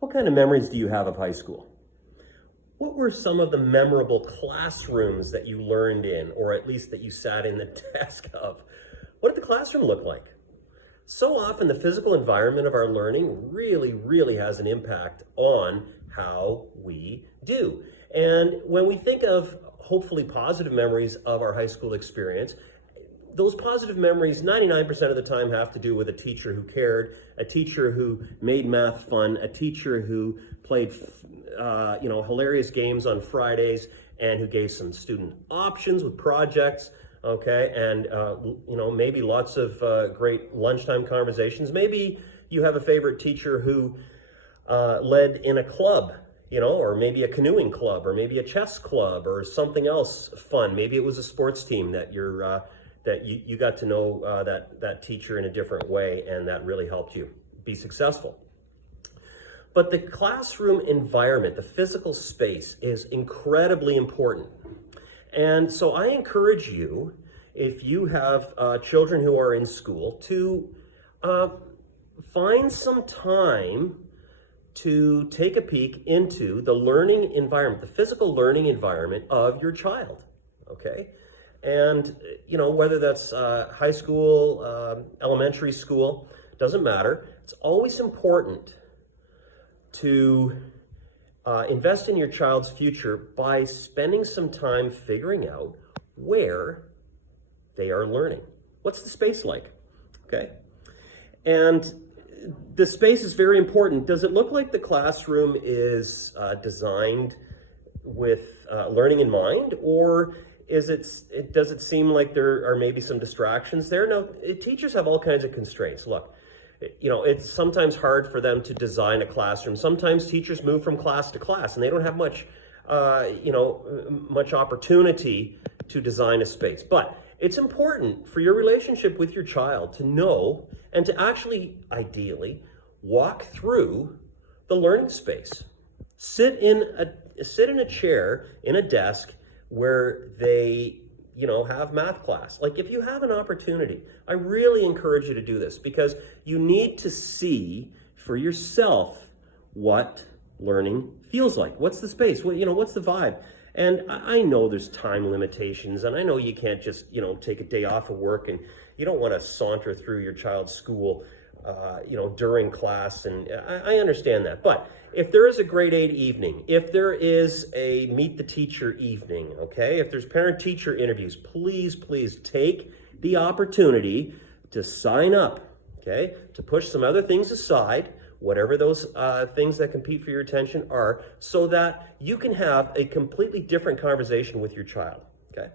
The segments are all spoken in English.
What kind of memories do you have of high school? What were some of the memorable classrooms that you learned in, or at least that you sat in the desk of? What did the classroom look like? So often the physical environment of our learning really has an impact on how we do. And when we think of hopefully positive memories of our high school experience, those positive memories 99% of the time have to do with a teacher who cared, a teacher who made math fun, a teacher who played hilarious games on Fridays, and who gave some student options with projects, okay, and maybe lots of great lunchtime conversations. Maybe you have a favorite teacher who led in a club, or maybe a canoeing club, or maybe a chess club, or something else fun. Maybe it was a sports team that you got to know that teacher in a different way, and that really helped you be successful. But the classroom environment, the physical space, is incredibly important. And so I encourage you, if you have children who are in school, to find some time to take a peek into the learning environment, the physical learning environment of your child, okay? And, whether that's high school, elementary school, doesn't matter. It's always important to invest in your child's future by spending some time figuring out where they are learning. What's the space like? Okay? And the space is very important. Does it look like the classroom is designed with learning in mind, or does it seem like there are maybe some distractions there? No, teachers have all kinds of constraints. Look, it's sometimes hard for them to design a classroom. Sometimes teachers move from class to class and they don't have much opportunity to design a space. But it's important for your relationship with your child to know and to actually, ideally, walk through the learning space. Sit in a chair, in a desk, where they have math class. Like, if you have an opportunity, I really encourage you to do this, because you need to see for yourself what learning feels like. What's the space? What's the vibe? And I know there's time limitations, and I know you can't just, take a day off of work, and you don't want to saunter through your child's school, during class, and I understand that. But if there is a grade 8 evening, if there is a meet the teacher evening, okay, if there's parent-teacher interviews, please take the opportunity to sign up, okay, to push some other things aside, whatever those things that compete for your attention are, so that you can have a completely different conversation with your child, okay?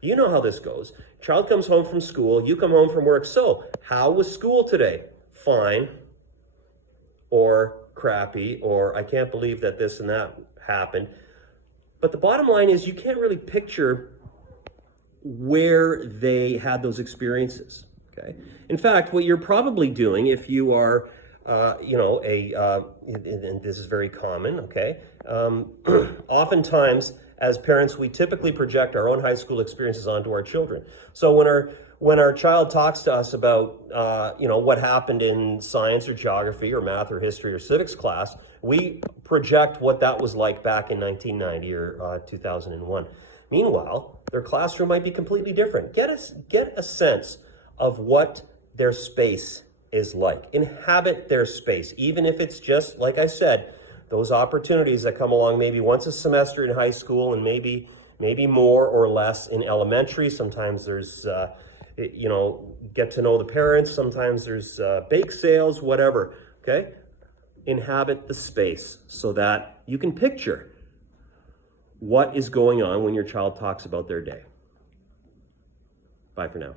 You know how this goes. Child comes home from school, you come home from work. So, how was school today? Fine, or crappy, or I can't believe that this and that happened. But the bottom line is, you can't really picture where they had those experiences, okay? In fact, what you're probably doing, if you are, and this is very common, okay? Oftentimes, as parents, we typically project our own high school experiences onto our children. So when our child talks to us about, what happened in science or geography or math or history or civics class, we project what that was like back in 1990 or 2001. Meanwhile, their classroom might be completely different. Get a sense of what their space is like. Inhabit their space, even if it's just, like I said, those opportunities that come along maybe once a semester in high school, and maybe more or less in elementary. Sometimes there's, get to know the parents. Sometimes there's bake sales, whatever, okay? Inhabit the space so that you can picture what is going on when your child talks about their day. Bye for now.